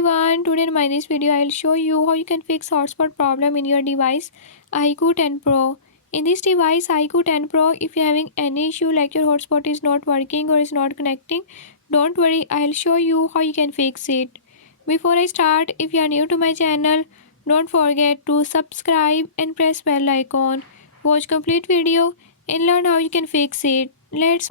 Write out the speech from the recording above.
everyone, today in my this video I'll show you how you can fix hotspot problem in your device IQOO 10 Pro. In this device IQOO 10 Pro, if you're having any issue like your hotspot is not working or is not connecting, don't worry, I'll show you how you can fix it. Before I start, if you are new to my channel, don't forget to subscribe and press bell icon. Watch complete video and learn how you can fix it. Let's